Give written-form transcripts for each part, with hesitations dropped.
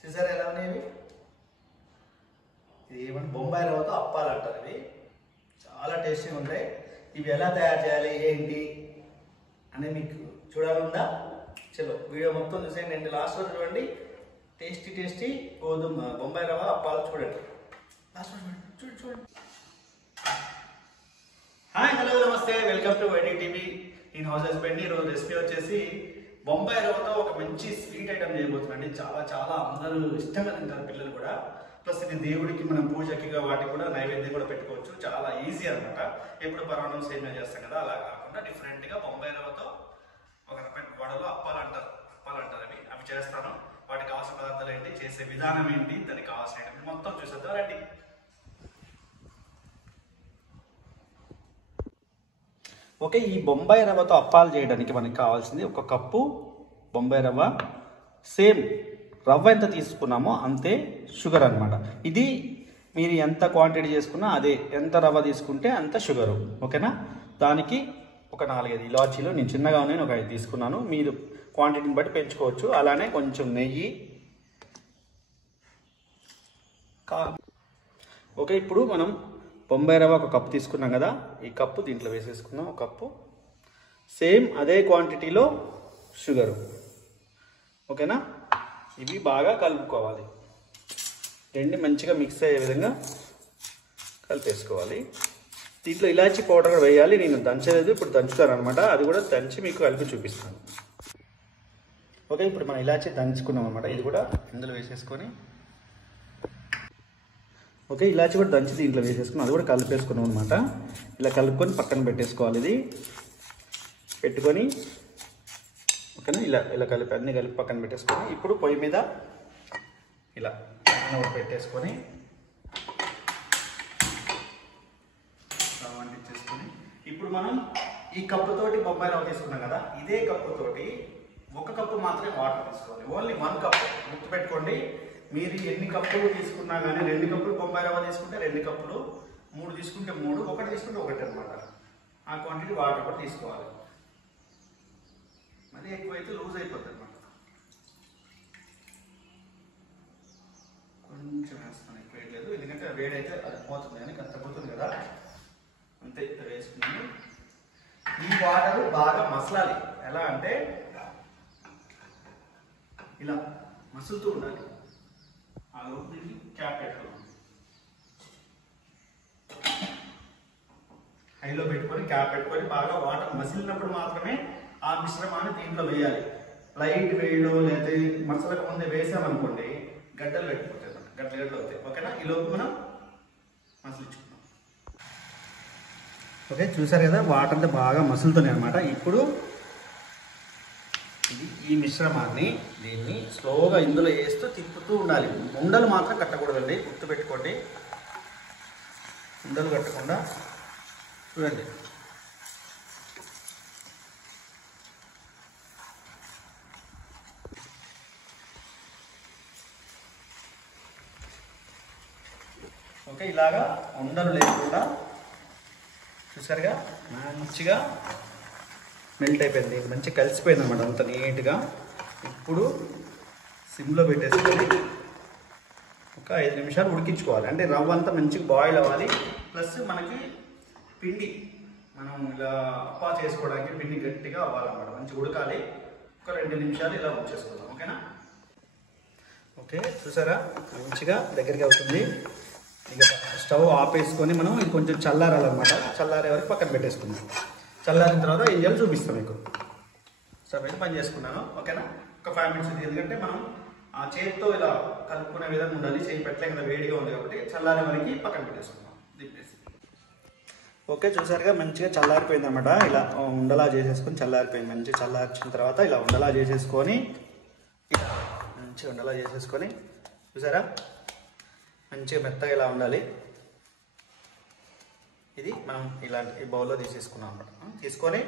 చూసారా ఎలా ఉన్నాయి? ఇది ఏమంటే బొంబాయి రవ్వతో అప్పాలు అంటారు. ఇవి చాలా టేస్టీగా ఉంటాయి. ఇవి ఎలా తయారు చేయాలి ఏంటి అనేది మీకు చూడాలందా? చలో వీడియో మొత్తం చూసేయండి. లాస్ట్ వరకు చూడండి. టేస్టీ గోధుమ బొంబాయి రవ్వ అప్పాలు చూడండి. లాస్ట్ వరకు చూడండి. హాయ్, హలో, నమస్తే, welcome to YT TV in house husband. ఈరోజు రెసిపీ వచ్చేసి బొంబాయి రవ్వతో ఒక మంచి స్వీట్ ఐటమ్ చేయబోతుందండి. చాలా అందరూ ఇష్టంగా తింటారు పిల్లలు కూడా. ప్లస్ ఇది దేవుడికి మనం పూజకి వాటికి కూడా నైవేద్యం కూడా పెట్టుకోవచ్చు. చాలా ఈజీ అనమాట. ఎప్పుడు పరమాన్నం సేమియా చేస్తాం కదా, అలా కాకుండా డిఫరెంట్గా బొంబాయి రవ్వతో ఒక రకమైన వడలో అప్పాలు అంటారు అవి చేస్తాను. వాటికి కావాల్సిన పదార్థాలు ఏంటి, చేసే విధానం ఏంటి, దానికి కావాల్సిన మొత్తం చూసేద్దాం రండి. ఓకే, ఈ బొంబాయి రవ్వతో అప్పాలు చేయడానికి మనకి కావాల్సింది ఒక కప్పు బొంబాయి రవ్వ. సేమ్ రవ్వ ఎంత తీసుకున్నామో అంతే షుగర్ అనమాట. ఇది మీరు ఎంత క్వాంటిటీ చేసుకున్నా అదే, ఎంత రవ్వ తీసుకుంటే అంత షుగరు. ఓకేనా? దానికి ఒక 4-5 ఇలాచీలు, నేను చిన్నగా ఉన్నాయి ఒక 5 తీసుకున్నాను. మీరు క్వాంటిటీని బట్టి పెంచుకోవచ్చు. అలానే కొంచెం నెయ్యి. ఓకే, ఇప్పుడు మనం బొంబాయి రవ్వ ఒక కప్పు తీసుకున్నాం కదా, ఈ కప్పు దీంట్లో వేసేసుకున్నాం. ఒక కప్పు సేమ్ అదే క్వాంటిటీలో షుగరు. ఓకేనా? ఇవి బాగా కలుపుకోవాలి. రెండు మంచిగా మిక్స్ అయ్యే విధంగా కలిపేసుకోవాలి. దీంట్లో ఇలాచీ పౌడర్ కూడా వేయాలి. నేను దంచలేదు, ఇప్పుడు దంచుతాను అనమాట. అది కూడా దంచి మీకు కలిపి చూపిస్తాను. ఓకే, ఇప్పుడు మనం ఇలాచీ దంచుకున్నాం అనమాట. ఇది కూడా ఇందులో వేసేసుకొని, ఓకే, ఇలాచి కూడా దంచి దీంట్లో వేసేసుకుని అది కూడా కలిపేసుకున్నాం అనమాట. ఇలా కలుపుకొని పక్కన పెట్టేసుకోవాలి. ఇది పెట్టుకొని, ఓకేనా, ఇలా కలిపి అన్నీ కలిపి పక్కన పెట్టేసుకొని, ఇప్పుడు పొయ్యి మీద ఇలా పెట్టేసుకొని వంటించేసుకొని, ఇప్పుడు మనం ఈ కప్పుతోటి బొంబాయి రవ్వ తీసుకున్నాం కదా, ఇదే కప్పుతోటి ఒక కప్పు మాత్రమే వాటర్ తీసుకోవాలి. Only 1 cup. గుర్తుపెట్టుకోండి, మీరు ఎన్ని కప్పులు తీసుకున్నా కానీ 2 కప్పులు బొంబాయి రవ్వ తీసుకుంటే 2 కప్పులు, 3 తీసుకుంటే 3, 1 తీసుకుంటే 1 అనమాట. ఆ క్వాంటిటీ వాటర్ కూడా తీసుకోవాలి. మరీ ఎక్కువైతే లూజ్ అయిపోతుంది అనమాట. కొంచెం వేస్తాను, ఎక్కువ వేయట్లేదు, ఎందుకంటే వేడైతే అది పోతుంది కానీ తగ్గుతుంది కదా, అంతే వేసుకున్నాను. ఈ వాటర్ బాగా మసలాలి. ఎలా అంటే ఇలా మసులుతూ ఉండాలి. క్యాప్ పెట్టుకోవాలి, హైలో పెట్టుకొని క్యాప్ పెట్టుకొని బాగా వాటర్ మసిలినప్పుడు మాత్రమే ఆ మిశ్రమాన్ని దీంట్లో వేయాలి. లైట్ వేయడం లేదా మసలకు ముందే వేసామనుకోండి గడ్డలు పెట్టిపోతాయి అన్నమాట, గడ్డలు అవుతాయి. ఓకేనా? ఈ లోపు మనం మసిలించుకున్నాం. ఓకే, చూసారు కదా, వాటర్ అంతా బాగా మసులుతున్నాయి అనమాట. ఇప్పుడు ఈ మిశ్రమాన్ని దీన్ని స్లోగా ఇందులో వేస్తూ తిప్పుతూ ఉండాలి. ఉండలు మాత్రం కట్టకూడదండి, గుర్తుపెట్టుకోండి. ఉండలు కట్టకుండా చూడండి. ఓకే, ఇలాగా ఉండలు లేకుండా చూసారుగా మంచిగా మెల్ట్ అయిపోయింది, మంచిగా కలిసిపోయింది అనమాట అంత నీట్గా. ఇప్పుడు సిమ్లో పెట్టేసుకొని ఒక 5 నిమిషాలు ఉడికించుకోవాలి. అంటే రవ్వ అంతా మంచిగా బాయిల్ అవ్వాలి. ప్లస్ మనకి పిండి మనం ఇలా అప్పా చేసుకోవడానికి పిండి గట్టిగా అవ్వాలన్నమాట, మంచిగా ఉడకాలి. ఒక 2 నిమిషాలు ఇలా ఉంచేసుకుందాం. ఓకేనా? ఓకే, చూసారా మంచిగా దగ్గరికి అవుతుంది. ఇక స్టవ్ ఆపేసుకొని మనం ఇది కొంచెం చల్లారాలన్నమాట. చల్లారే వరకు పక్కన పెట్టేసుకుందాం. చల్లారిన తర్వాత ఏం చేయాలో చూపిస్తాను మీకు. స్టవ్ అయితే పని చేసుకున్నాను. ఓకేనా? ఒక 5 మినిట్స్. ఎందుకంటే మనం ఆ చేతితో ఇలా కలుపుకునే విధంగా ఉండాలి. చేయి పెట్టలే కదా, వేడిగా ఉంది కాబట్టి చల్లారే వరకు పక్కన పెట్టేసుకుందాం. దింపేసి. ఓకే, చూసారుగా మంచిగా చల్లారిపోయింది అనమాట. ఇలా ఉండలా చేసేసుకొని చల్లారిపోయింది. మంచిగా చల్లార్చిన తర్వాత ఇలా ఉండలా చేసేసుకొని, ఇలా మంచిగా ఉండలా చేసేసుకొని, చూసారా మంచిగా మెత్తగా ఇలా ఉండాలి. ఇది మనం ఇలాంటి ఈ బౌల్లో తీసేసుకున్నాం అన్నమాట. తీసుకొని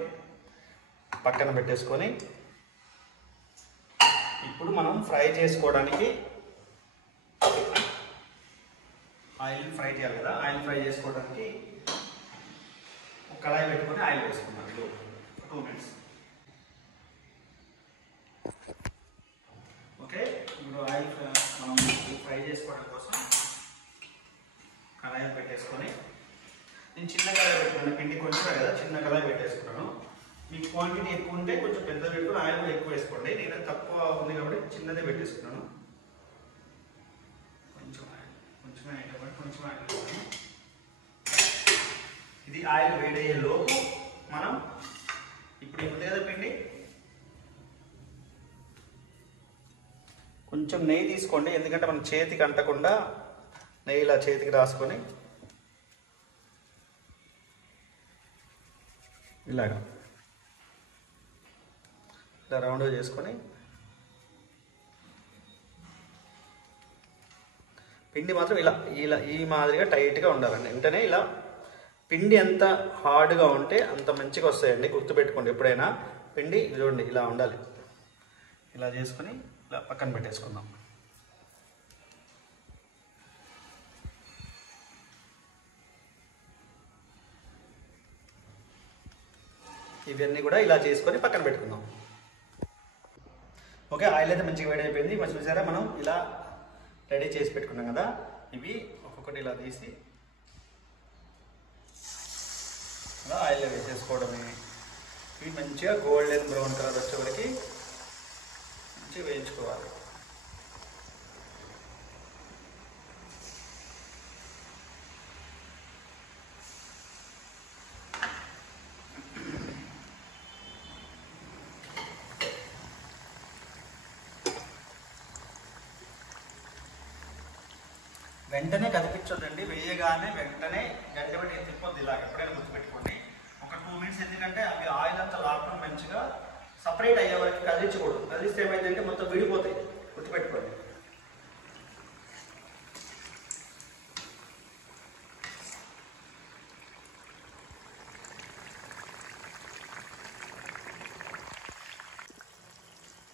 పక్కన పెట్టేసుకొని, ఇప్పుడు మనం ఫ్రై చేసుకోవడానికి ఆయిల్ ఫ్రై చేయాలి కదా, ఆయిల్ ఫ్రై చేసుకోవడానికి ఒక కళాయి పెట్టుకొని ఆయిల్ వేసుకున్నాం. 2 మినిట్స్. ఓకే, ఇప్పుడు ఆయిల్ పెట్టేసుకొని నేను చిన్న కళాయి పెట్టుకున్నాను. పిండి కొంచెం కదా చిన్న కళాయి పెట్టేసుకున్నాను. మీకు క్వాంటిటీ ఎక్కువ ఉంటే కొంచెం పెద్ద పెట్టుకుని ఆయిల్ కూడా ఎక్కువ వేసుకోండి. నేను తక్కువ ఉంది కాబట్టి చిన్నదే పెట్టేసుకున్నాను. కొంచెం ఆయిల్ కాబట్టి కొంచెం ఆయిల్ వేసుకున్నాను. ఇది ఆయిల్ వేడయ్యే లోపు మనం ఇప్పుడు ఉంది కదా పిండి, కొంచెం నెయ్యి తీసుకోండి. ఎందుకంటే మనం చేతికి అంటకుండా నెయ్యి ఇలా చేతికి రాసుకొని ఇలా రౌండ్గా చేసుకొని పిండి మాత్రం ఇలా ఇలా ఈ మాదిరిగా టైట్గా ఉండాలండి. వెంటనే ఇలా పిండి ఎంత హార్డ్గా ఉంటే అంత మంచిగా వస్తాయండి. గుర్తుపెట్టుకోండి ఎప్పుడైనా పిండి చూడండి ఇలా ఉండాలి. ఇలా చేసుకొని ఇలా పక్కన పెట్టేసుకుందాం. ఇవన్నీ కూడా ఇలా చేసుకొని పక్కన పెట్టుకుందాం. ఓకే, ఆయిల్ అయితే మంచిగా వేడైపోయింది. మరి చూసారా మనం ఇలా రెడీ చేసి పెట్టుకున్నాం కదా, ఇవి ఒక్కొక్కటి ఇలా తీసి అలా ఆయిల్లో వేసేసుకోవడమే. ఇవి మంచిగా గోల్డెన్ బ్రౌన్ కలర్ వచ్చే వరకు మంచిగా వేయించుకోవాలి. వెంటనే కదిపించొద్దండి. వేయగానే వెంటనే గంట పెట్టి తిప్పొద్దు. ఇలా ఎప్పుడైనా గుర్తుపెట్టుకోండి. ఒక 2 మినిట్స్, ఎందుకంటే అవి ఆయిల్ అంతా లాక్కొని మంచిగా సపరేట్ అయ్యే వరకు కదిలించకూడదు. కదిలిస్తే ఏమైందంటే మొత్తం విడిపోతాయి. గుర్తుపెట్టుకోండి.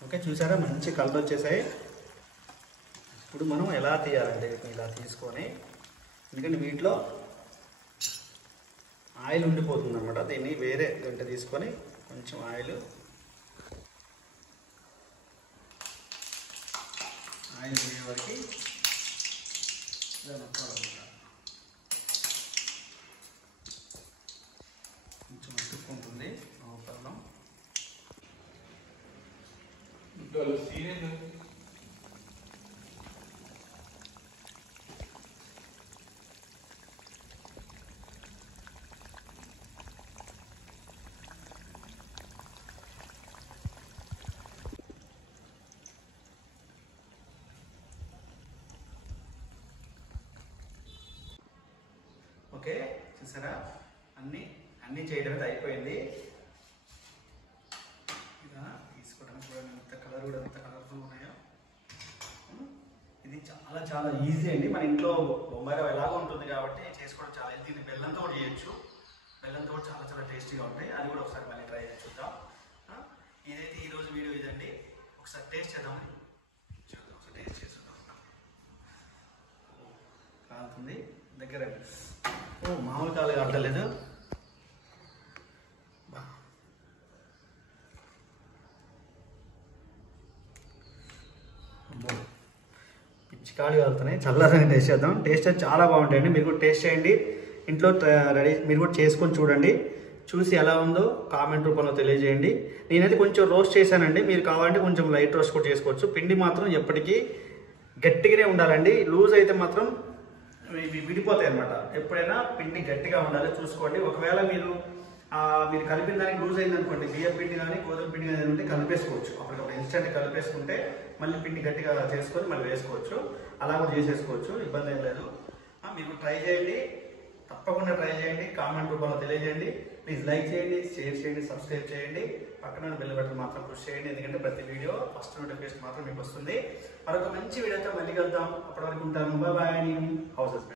ఓకే, చూసారా మంచి కలర్ వచ్చేసాయి. ఇప్పుడు మనం ఎలా తీయాలంటే ఇలా తీసుకొని, ఎందుకంటే వీటిలో ఆయిల్ ఉండిపోతుంది అన్నమాట. దీన్ని వేరే గంట తీసుకొని కొంచెం ఆయిల్ వేసే వరకు ఇలా నొక్కాలన్నమాట. కొంచెం అతుక్కుంటుంది అవసరం. ఓకే, చూసారా అన్నీ చేయడం అయితే అయిపోయింది. ఇలా తీసుకోవడానికి కూడా ఎంత కలర్ కూడా ఎంత కలర్ఫుల్ ఉన్నాయో. ఇది చాలా చాలా ఈజీ అండి. మన ఇంట్లో బొంబాయి రవ్వ ఎలాగో ఉంటుంది కాబట్టి చేసుకోవడం చాలా ఈజీ. దీన్ని బెల్లంతో కూడా చేయొచ్చు. బెల్లంతో కూడా చాలా చాలా టేస్టీగా ఉంటాయి. అది కూడా ఒకసారి మళ్ళీ ట్రై చేసి చూద్దాం. ఇదైతే ఈరోజు వీడియో ఇదండి. ఒకసారి టేస్ట్ చేద్దామని ఒకసారి టేస్ట్ చేసి చూద్దాం. కాలుతుంది దగ్గర. మామూలు కాలు కావట్లేదు. పిచ్చికాలు కాలుతున్నాయి. చల్లారని టేస్ట్ చేద్దాం. టేస్ట్ అయితే చాలా బాగుంటాయండి. మీరు కూడా టేస్ట్ చేయండి. ఇంట్లో రెడీ మీరు కూడా చేసుకొని చూడండి. చూసి ఎలా ఉందో కామెంట్ రూపంలో తెలియజేయండి. నేనైతే కొంచెం రోస్ట్ చేశానండి. మీరు కావాలంటే కొంచెం లైట్ రోస్ట్ కూడా చేసుకోవచ్చు. పిండి మాత్రం ఎప్పటికీ గట్టిగానే ఉండాలండి. లూజ్ అయితే మాత్రం ఇవి విడిపోతాయి అన్నమాట. ఎప్పుడైనా పిండి గట్టిగా ఉండాలి చూసుకోండి. ఒకవేళ మీరు కలిపిన దానికి లూజ్ అయింది అనుకోండి, బియ్యం పిండి కానీ గోధుమ పిండి కానీ ఉంటే కలిపేసుకోవచ్చు. అప్పటికప్పుడు ఇన్స్టెంట్ కలిపేసుకుంటే మళ్ళీ పిండి గట్టిగా చేసుకొని మళ్ళీ వేసుకోవచ్చు. అలా కూడా చేసేసుకోవచ్చు, ఇబ్బంది ఏం లేదు. మీరు ట్రై చేయండి, తప్పకుండా ట్రై చేయండి. కామెంట్ రూపంలో తెలియజేయండి. ప్లీజ్ లైక్ చేయండి, షేర్ చేయండి, సబ్స్క్రైబ్ చేయండి. పక్కన బెల్ బటన్ మాత్రం పుష్ చేయండి. ఎందుకంటే ప్రతి వీడియో ఫస్ట్ నోటిఫికేషన్ మాత్రం మీకు వస్తుంది. మరొక మంచి వీడియోతో మళ్ళీ కలుద్దాం. అప్పటి వరకు ఉంటాను. Bye bye. House husband.